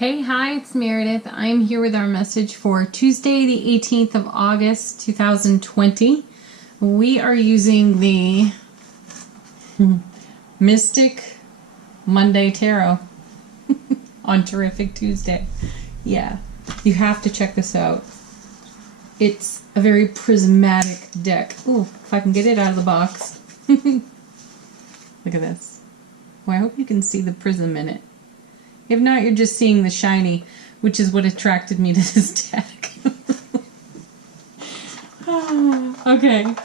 Hey, hi, it's Meredith. I'm here with our message for Tuesday, the 18th of August, 2020. We are using the Mystic Monday Tarot on Terrific Tuesday. Yeah, you have to check this out. It's a very prismatic deck. Ooh, if I can get it out of the box. Look at this. Well, I hope you can see the prism in it. If not, you're just seeing the shiny, which is what attracted me to this deck. Okay,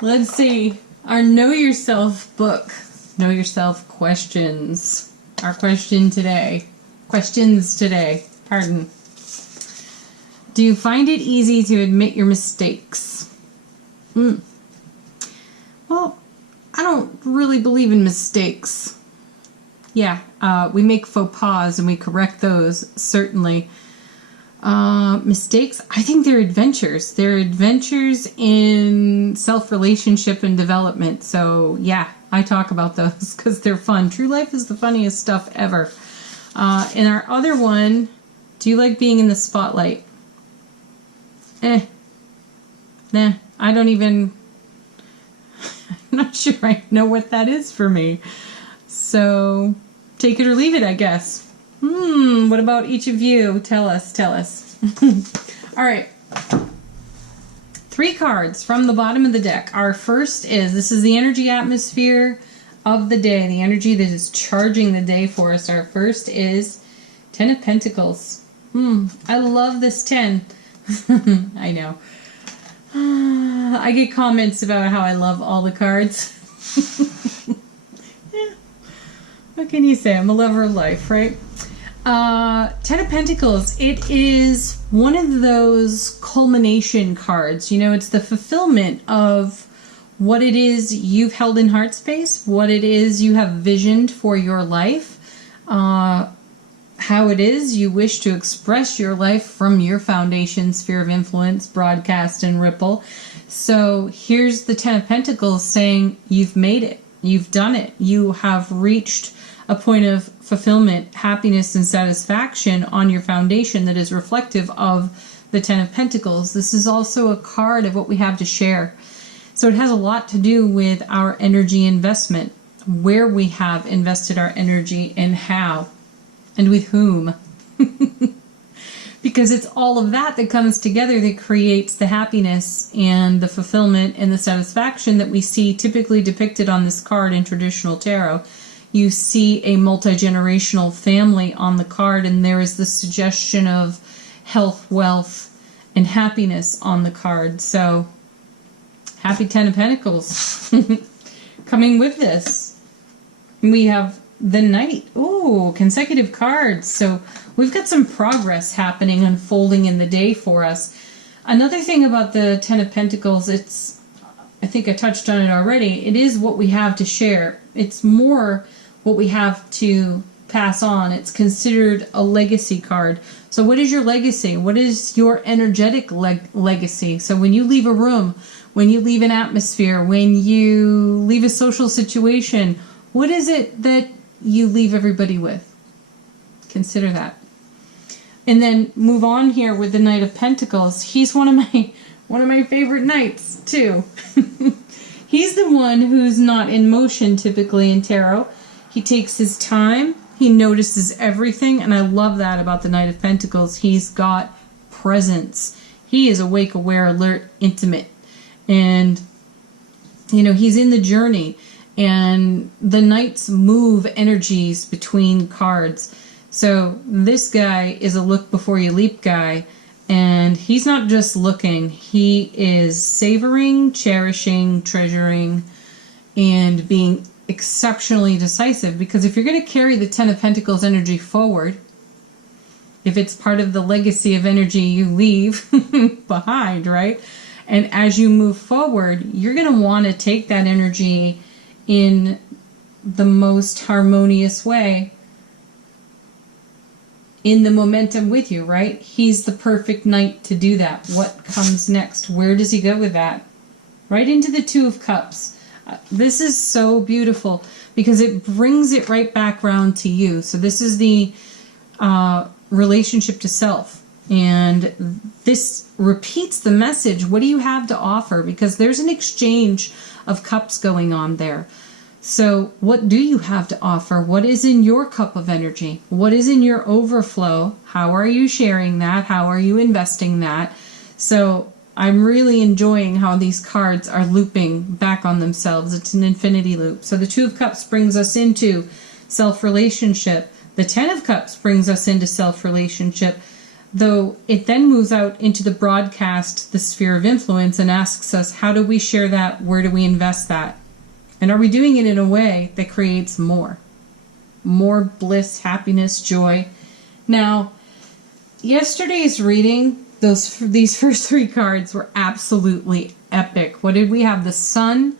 let's see. Our Know Yourself book. Know Yourself questions. Our questions today, pardon. Do you find it easy to admit your mistakes? Well, I don't really believe in mistakes. Yeah, we make faux pas and we correct those, certainly. Mistakes, I think they're adventures. They're adventures in self-relationship and development. So, yeah, I talk about those because they're fun. True life is the funniest stuff ever. In our other one, do you like being in the spotlight? Nah, I don't even... I'm not sure I know what that is for me. So, take it or leave it, I guess. What about each of you? Tell us. All right. 3 cards from the bottom of the deck. Our first is, this is the energy atmosphere of the day, the energy that is charging the day for us. Our first is 10 of Pentacles. I love this 10. I know. I get comments about how I love all the cards. What can you say? I'm a lover of life, right? 10 of Pentacles. It is one of those culmination cards. You know, it's the fulfillment of what it is you've held in heart space, what it is you have visioned for your life, how it is you wish to express your life from your foundation, sphere of influence, broadcast, and ripple. So here's the 10 of Pentacles saying you've made it. You've done it. You have reached a point of fulfillment, happiness, and satisfaction on your foundation that is reflective of the 10 of Pentacles. This is also a card of what we have to share. So it has a lot to do with our energy investment, where we have invested our energy and how, and with whom. Because it's all of that that comes together that creates the happiness and the fulfillment and the satisfaction that we see typically depicted on this card in traditional tarot. You see a multi-generational family on the card, and there is the suggestion of health, wealth, and happiness on the card. So, happy 10 of Pentacles. Coming with this, we have the Knight. Ooh, consecutive cards. So, we've got some progress happening, unfolding in the day for us. Another thing about the 10 of Pentacles, I think I touched on it already, it is what we have to share. It's more what we have to pass on. It's considered a legacy card. So what is your legacy? What is your energetic legacy? So when you leave a room, when you leave an atmosphere, when you leave a social situation, what is it that you leave everybody with? Consider that. And then move on here with the Knight of Pentacles. He's one of my favorite knights too. He's the one who's not in motion typically in tarot. He takes his time. He notices everything. And I love that about the Knight of Pentacles. He's got presence. He is awake, aware, alert, intimate. And, you know, he's in the journey. And the knights move energies between cards. So this guy is a look before you leap guy. And he's not just looking, he is savoring, cherishing, treasuring, and being exceptionally decisive. Because if you're going to carry the 10 of Pentacles energy forward, if it's part of the legacy of energy you leave behind, right? And as you move forward, you're going to want to take that energy in the most harmonious way, in the momentum with you, right? He's the perfect knight to do that. What comes next? Where does he go with that? Right into the 2 of Cups. This is so beautiful because it brings it right back around to you. So this is the relationship to self. And this repeats the message, what do you have to offer? Because there's an exchange of cups going on there. So what do you have to offer? What is in your cup of energy? What is in your overflow? How are you sharing that? How are you investing that? So I'm really enjoying how these cards are looping back on themselves. It's an infinity loop. So the Two of Cups brings us into self-relationship. The Ten of Cups brings us into self-relationship, though it then moves out into the broadcast, the sphere of influence, and asks us, how do we share that? Where do we invest that? And are we doing it in a way that creates more bliss, happiness, joy? Now, yesterday's reading, these first three cards were absolutely epic. What did we have? The Sun,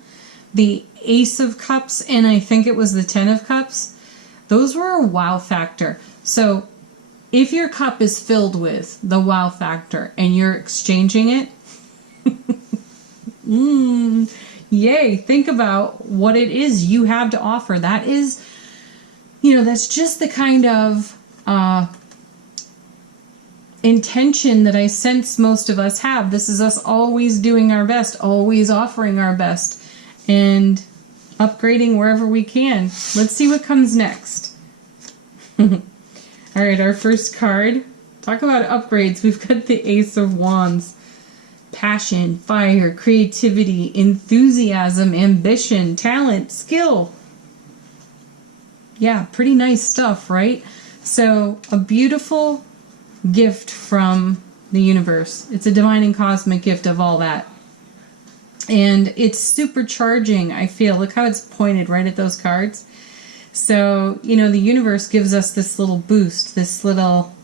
the Ace of Cups, and I think it was the Ten of Cups. Those were a wow factor. So if your cup is filled with the wow factor and you're exchanging it, yay, think about what it is you have to offer. That is, that's just the kind of intention that I sense most of us have. This is us always doing our best, always offering our best, and upgrading wherever we can. Let's see what comes next. All right, our first card. Talk about upgrades. We've got the Ace of Wands. Passion, fire, creativity, enthusiasm, ambition, talent, skill. Yeah, pretty nice stuff, right? So, a beautiful gift from the universe. It's a divine and cosmic gift of all that. And it's supercharging, I feel. Look how it's pointed right at those cards. So, the universe gives us this little boost, this little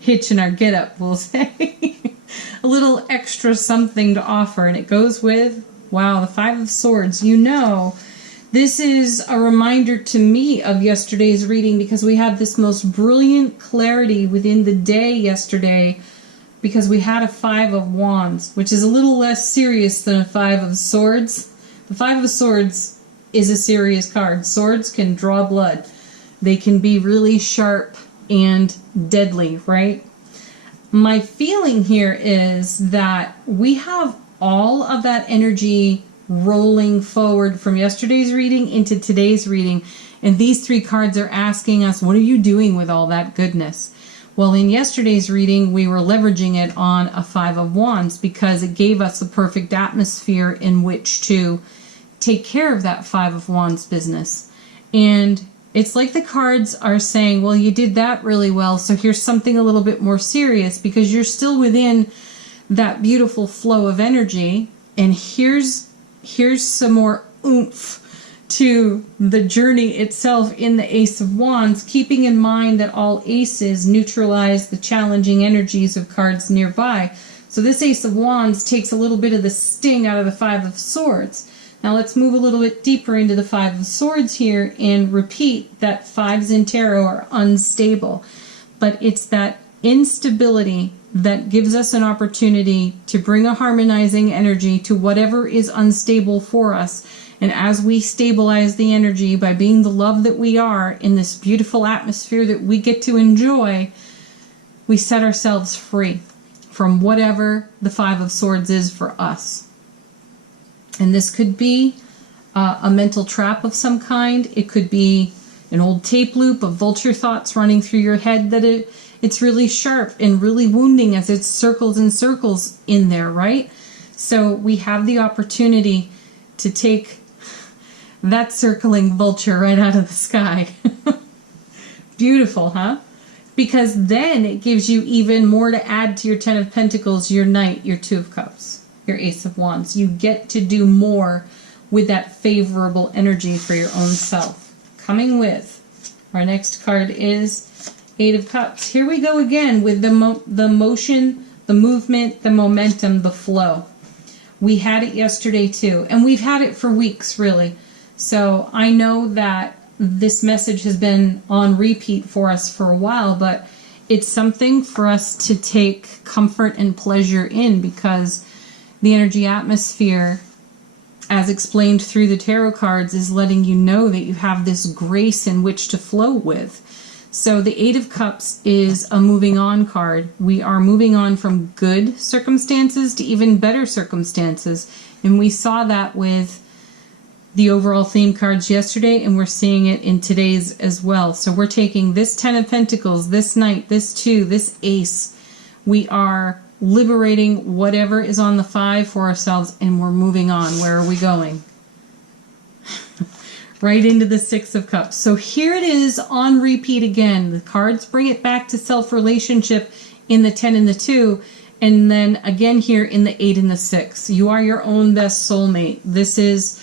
hitch in our get-up, we'll say. A little extra something to offer. And it goes with, wow, the Five of Swords. This is a reminder to me of yesterday's reading, because we had this most brilliant clarity within the day yesterday, because we had a Five of Wands, which is a little less serious than a Five of Swords. The Five of Swords is a serious card. Swords can draw blood. They can be really sharp and deadly, right? My feeling here is that we have all of that energy rolling forward from yesterday's reading into today's reading. And these three cards are asking us, what are you doing with all that goodness? Well, in yesterday's reading, we were leveraging it on a Five of Wands because it gave us the perfect atmosphere in which to take care of that Five of Wands business. And it's like the cards are saying, well, you did that really well, so here's something a little bit more serious, because you're still within that beautiful flow of energy, and here's some more oomph to the journey itself in the Ace of Wands, keeping in mind that all aces neutralize the challenging energies of cards nearby. So this Ace of Wands takes a little bit of the sting out of the Five of Swords. Now let's move a little bit deeper into the Five of Swords here and repeat that fives in tarot are unstable. But it's that instability that gives us an opportunity to bring a harmonizing energy to whatever is unstable for us. And as we stabilize the energy by being the love that we are in this beautiful atmosphere that we get to enjoy, we set ourselves free from whatever the Five of Swords is for us. And this could be a mental trap of some kind. It could be an old tape loop of vulture thoughts running through your head that it's really sharp and really wounding as it circles and circles in there, right? So we have the opportunity to take that circling vulture right out of the sky. Beautiful, huh? Because then it gives you even more to add to your Ten of Pentacles, your Knight, your Two of Cups, your Ace of Wands. You get to do more with that favorable energy for your own self. Coming with our next card is Eight of Cups. Here we go again with the motion, the movement, the momentum, the flow. We had it yesterday too, and we've had it for weeks, really. So I know that this message has been on repeat for us for a while, but it's something for us to take comfort and pleasure in, because the energy atmosphere, as explained through the tarot cards, is letting you know that you have this grace in which to flow with. So the Eight of Cups is a moving on card. We are moving on from good circumstances to even better circumstances. And we saw that with the overall theme cards yesterday, and we're seeing it in today's as well. So we're taking this Ten of Pentacles, this Knight, this Two, this Ace. We are liberating whatever is on the Five for ourselves, and we're moving on. Where are we going? Right into the Six of Cups. So here it is on repeat again. The cards bring it back to self-relationship in the 10 and the 2. And then again here in the 8 and the 6. You are your own best soulmate. This is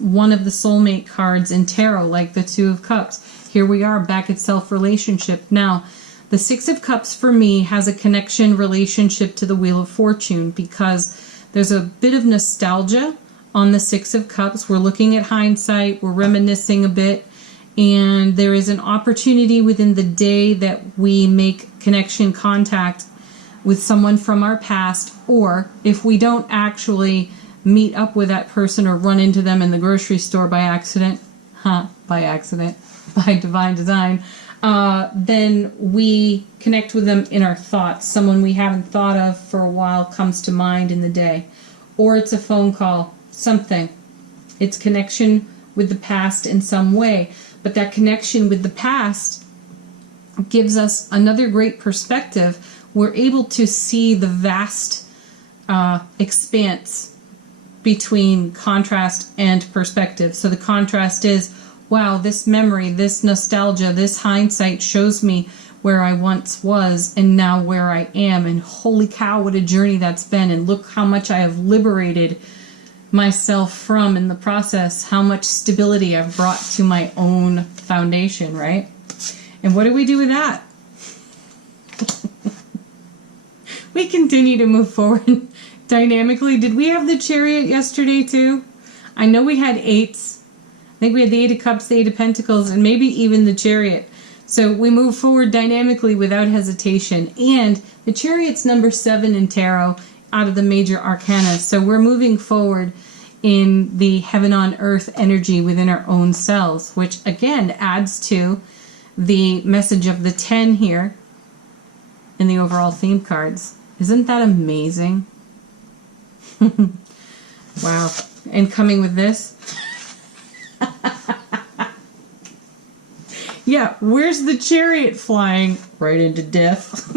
one of the soulmate cards in tarot, like the Two of Cups. Here we are back at self-relationship. Now, the Six of Cups for me has a connection relationship to the Wheel of Fortune because there's a bit of nostalgia on the Six of Cups. We're looking at hindsight, we're reminiscing a bit, and there is an opportunity within the day that we make connection contact with someone from our past, or if we don't actually meet up with that person or run into them in the grocery store by accident, by divine design, then we connect with them in our thoughts. Someone we haven't thought of for a while comes to mind in the day, or it's a phone call. Something. It's connection with the past in some way. But that connection with the past gives us another great perspective. We're able to see the vast expanse between contrast and perspective. So the contrast is, wow, this memory, this nostalgia, this hindsight shows me where I once was and now where I am. And holy cow, what a journey that's been. And look how much I have liberated myself from in the process, how much stability I've brought to my own foundation, right? And what do we do with that? We continue to move forward dynamically. Did we have the Chariot yesterday too? I know we had eights. I think we had the Eight of Cups, the Eight of Pentacles, and maybe even the Chariot. So we move forward dynamically without hesitation. And the Chariot's number 7 in tarot out of the major arcana. So we're moving forward in the heaven on earth energy within our own selves, which again adds to the message of the 10 here in the overall theme cards. Isn't that amazing? Wow. And coming with this. Yeah, where's the Chariot flying? Right into death.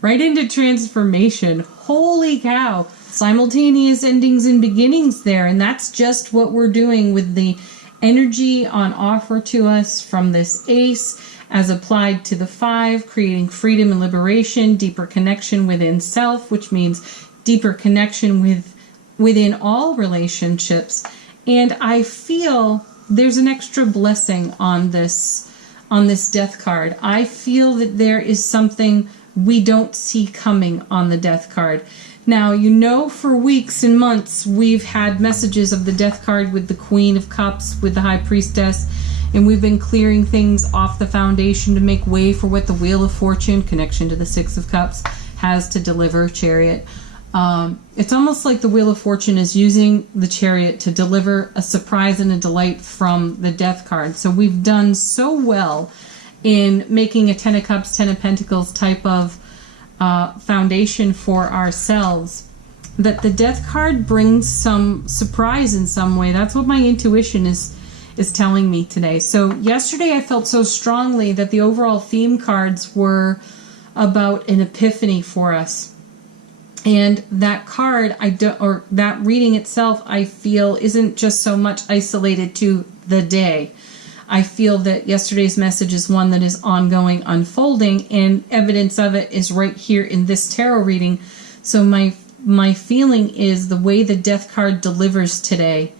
Right into transformation. Holy cow. Simultaneous endings and beginnings there. And that's just what we're doing with the energy on offer to us from this Ace as applied to the 5, creating freedom and liberation, deeper connection within self, which means deeper connection within all relationships. And I feel there's an extra blessing on this death card. I feel that there is something we don't see coming on the death card. Now, you know, for weeks and months, we've had messages of the death card with the Queen of Cups, with the High Priestess, and we've been clearing things off the foundation to make way for what the Wheel of Fortune, connection to the Six of Cups, has to deliver, Chariot. It's almost like the Wheel of Fortune is using the Chariot to deliver a surprise and a delight from the death card. So we've done so well in making a 10 of Cups, 10 of Pentacles type of foundation for ourselves, that the death card brings some surprise in some way. That's what my intuition is telling me today. So yesterday I felt so strongly that the overall theme cards were about an epiphany for us. And that card, or that reading itself, I feel isn't just so much isolated to the day. I feel that yesterday's message is one that is ongoing, unfolding, and evidence of it is right here in this tarot reading. So my feeling is the way the death card delivers today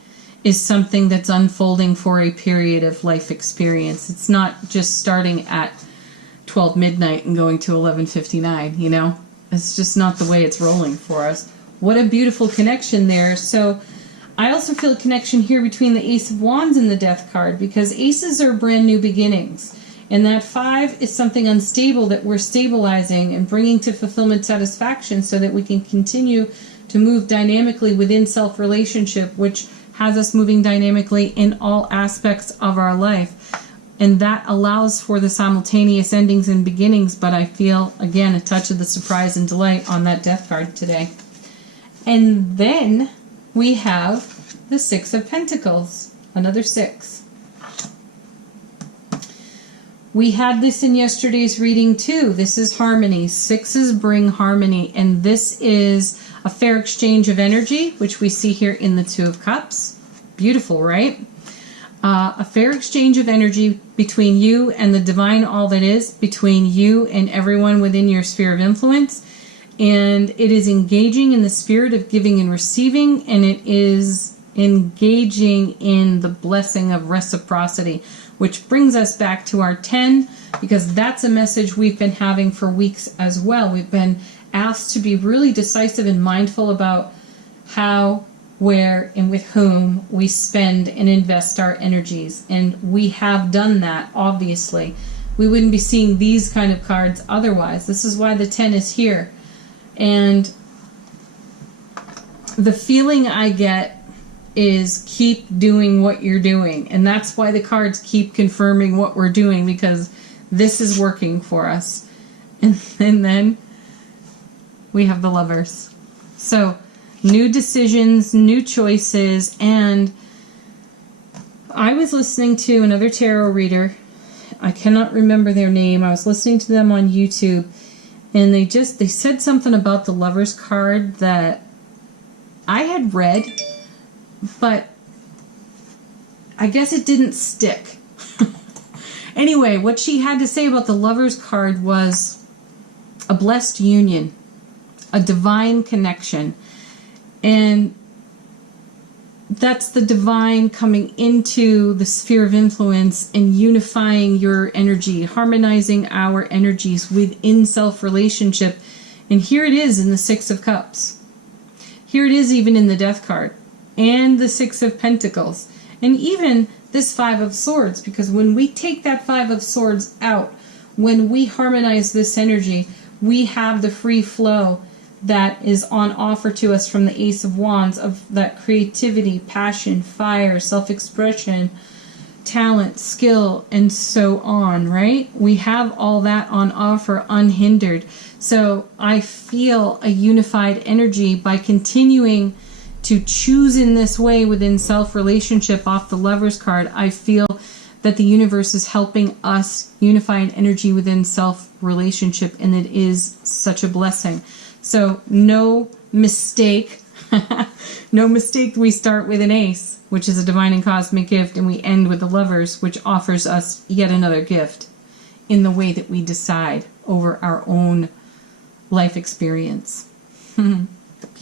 is something that's unfolding for a period of life experience. It's not just starting at 12 midnight and going to 11:59, you know? It's just not the way it's rolling for us. What a beautiful connection there. So I also feel a connection here between the Ace of Wands and the Death card, because aces are brand new beginnings. And that 5 is something unstable that we're stabilizing and bringing to fulfillment, satisfaction, so that we can continue to move dynamically within self-relationship, which has us moving dynamically in all aspects of our life. And that allows for the simultaneous endings and beginnings, but I feel, again, a touch of the surprise and delight on that death card today. And then we have the Six of Pentacles, another 6. We had this in yesterday's reading too. This is harmony. 6s bring harmony, and this is a fair exchange of energy, which we see here in the Two of Cups. Beautiful, right? A fair exchange of energy between you and the divine all that is, between you and everyone within your sphere of influence. And it is engaging in the spirit of giving and receiving, and it is engaging in the blessing of reciprocity, which brings us back to our 10, because that's a message we've been having for weeks as well. We've been asked to be really decisive and mindful about how, where, and with whom we spend and invest our energies. And we have done that, obviously. We wouldn't be seeing these kind of cards otherwise. This is why the 10 is here. And the feeling I get is keep doing what you're doing. And that's why the cards keep confirming what we're doing, because this is working for us. And then we have the Lovers. So new decisions, new choices, and I was listening to another tarot reader. I cannot remember their name. I was listening to them on YouTube, and they said something about the Lovers card that I had read, but I guess it didn't stick. Anyway, what she had to say about the Lovers card was a blessed union, a divine connection. And that's the divine coming into the sphere of influence and unifying your energy, harmonizing our energies within self-relationship. And here it is in the Six of Cups. Here it is even in the Death card and the Six of Pentacles and even this Five of Swords, because when we take that Five of Swords out, when we harmonize this energy, we have the free flow that is on offer to us from the Ace of Wands, of that creativity, passion, fire, self-expression, talent, skill, and so on, right? We have all that on offer unhindered. So I feel a unified energy by continuing to choose in this way within self-relationship off the Lovers card. I feel that the universe is helping us unify an energy within self-relationship, and it is such a blessing. So no mistake, no mistake, we start with an Ace, which is a divine and cosmic gift, and we end with the Lovers, which offers us yet another gift in the way that we decide over our own life experience.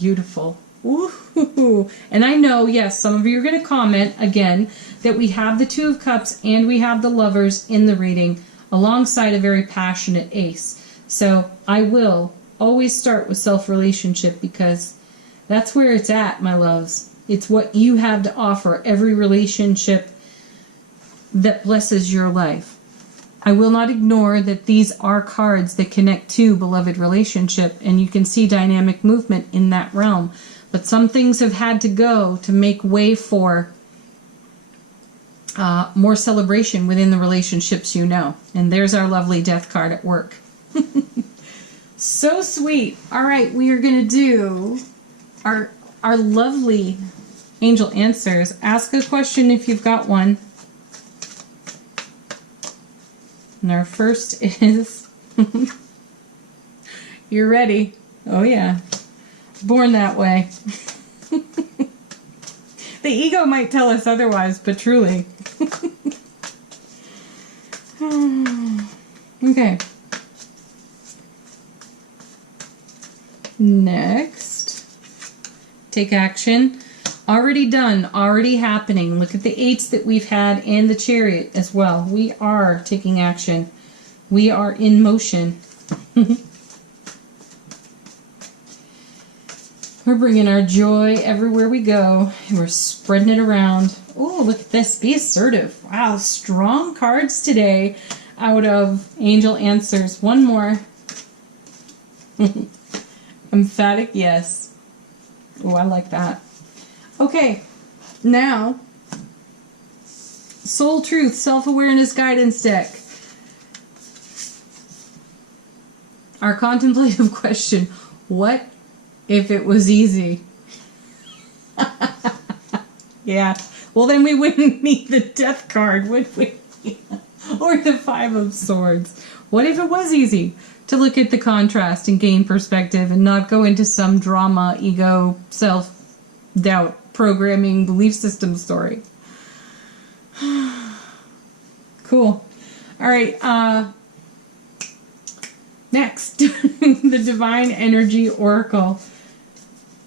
Beautiful. Ooh. And I know, yes, some of you are going to comment again that we have the Two of Cups and we have the Lovers in the reading alongside a very passionate Ace. So I will always start with self-relationship, because that's where it's at, my loves. It's what you have to offer every relationship that blesses your life. I will not ignore that these are cards that connect to beloved relationship, and you can see dynamic movement in that realm. But some things have had to go to make way for more celebration within the relationships you know. And there's our lovely Death card at work. So sweet. All right, we are going to do our lovely angel answers. Ask a question if you've got one. And our first is, you're ready. Oh yeah, born that way. The ego might tell us otherwise, but truly. Okay. Next, take action. Already done, already happening. Look at the 8s that we've had and the Chariot as well. We are taking action. We are in motion. We're bringing our joy everywhere we go, and we're spreading it around. Oh, look at this. Be assertive. Wow, strong cards today out of Angel Answers. One more. Emphatic yes. Oh, I like that. Okay, now Soul Truth Self-Awareness Guidance Deck. Our contemplative question, what if it was easy? Yeah. Well, then we wouldn't need the Death card, would we? Or the Five of Swords. What if it was easy to look at the contrast and gain perspective and not go into some drama, ego, self-doubt, programming, belief system story? Cool. All right. Next, the Divine Energy Oracle.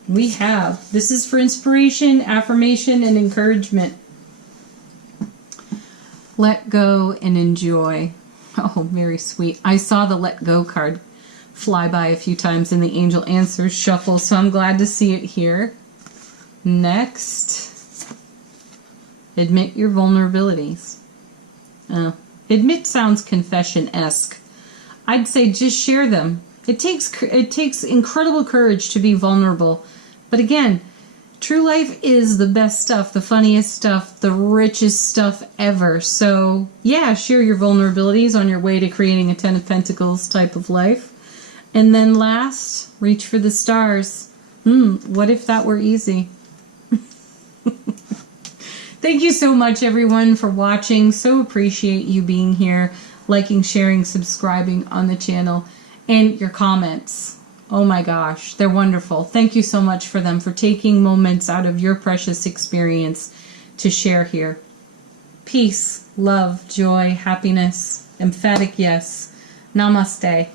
We have, this is for inspiration, affirmation, and encouragement. Let go and enjoy. Oh, very sweet. I saw the Let Go card fly by a few times in the Angel Answers Shuffle, so I'm glad to see it here. Next, admit your vulnerabilities. Admit sounds confession-esque. I'd say just share them. It takes incredible courage to be vulnerable. But again, true life is the best stuff, the funniest stuff, the richest stuff ever. So yeah, share your vulnerabilities on your way to creating a 10 of Pentacles type of life. And then last, reach for the stars. What if that were easy? Thank you so much, everyone, for watching. So appreciate you being here, liking, sharing, subscribing on the channel, and your comments. Oh my gosh, they're wonderful. Thank you so much for them, for taking moments out of your precious experience to share here. Peace, love, joy, happiness, emphatic yes. Namaste.